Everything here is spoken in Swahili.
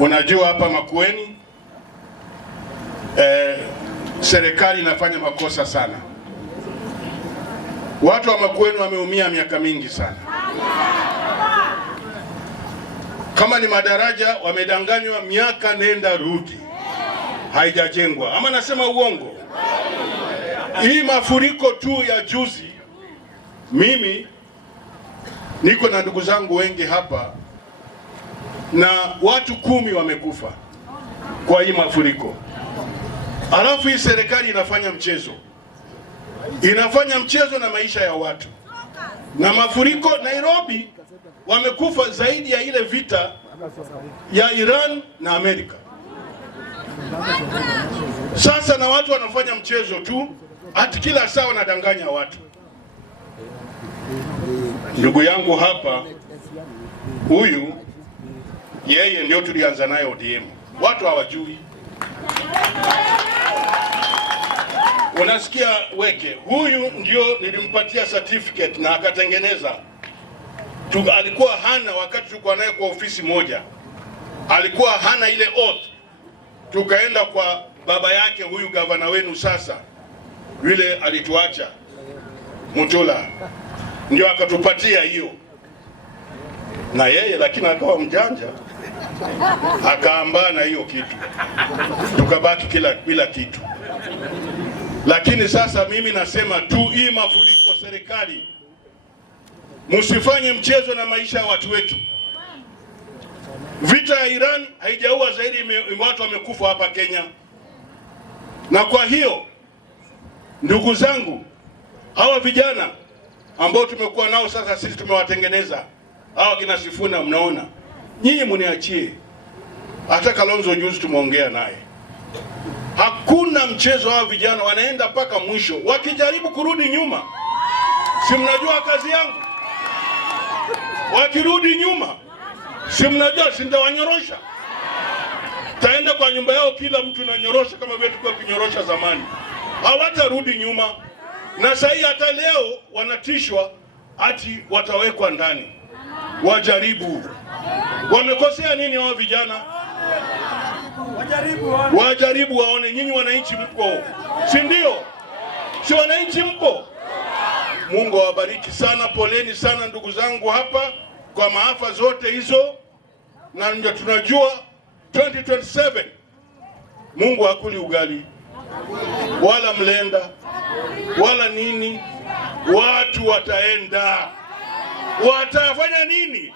Unajua hapa Makueni serikali inafanya makosa sana. Watu wa Makueni wameumia miaka mingi sana. Kama ni madaraja wamedanganywa miaka nenda rudi, haijajengwa. Ama nasema uongo? Hii mafuriko tu ya juzi, mimi niko na ndugu zangu wengi hapa na watu 10 wamekufa kwa hii mafuriko. Alafu hii serikali inafanya mchezo. Inafanya mchezo na maisha ya watu. Na mafuriko Nairobi wamekufa zaidi ya ile vita ya Iran na Amerika. Sasa na watu wanafanya mchezo tu, ati kila saa wanadanganya watu. Ndugu yangu hapa, huyu yeye ndio tulianza naye ODM. Watu hawajui. Unasikia Weke, huyu ndio nilimpatia certificate na akatengeneza. Alikuwa hana wakati tulikuwa naye kwa ofisi moja. Alikuwa hana ile oath. Tukaenda kwa baba yake huyu gavana wenu sasa. Yule alituacha Mutula. Ndio akatupatia hiyo. Na yeye lakini akawa mjanja. Akaambana hiyo kitu. Tukabaki bila kitu. Lakini sasa mimi nasema tu hii mafuriko, serikali msifanye mchezo na maisha ya watu wetu. Vita ya Iran haijaua zaidi watu wamekufa hapa Kenya. Na kwa hiyo ndugu zangu, hawa vijana ambao tumekuwa nao sasa, sisi tumewatengeneza. Hawa kina Sifuna mnaona. Nyinyi mniachie. Hata Kalonzo juzi tumeongea naye. Hakuna mchezo, hawa vijana wanaenda mpaka mwisho. Wakijaribu kurudi nyuma, si mnajua kazi yangu? Wakirudi nyuma, si mnajua sindawanyorosha? Taenda kwa nyumba yao kila mtu na nyorosha kama vile tulikuwa kunyorosha zamani. Hawatarudi nyuma. Na sasa hata leo wanatishwa ati watawekwa ndani. Wajaribu. Wamekosea nini hao vijana? Wajaribu waone. Nyinyi wananchi mko, si ndio? Si wananchi mko? Mungu awabariki sana. Poleni sana ndugu zangu hapa kwa maafa zote hizo. Na ndio tunajua 2027 Mungu hakuli ugali wala mlenda wala nini. Watu wataenda. Watafanya nini?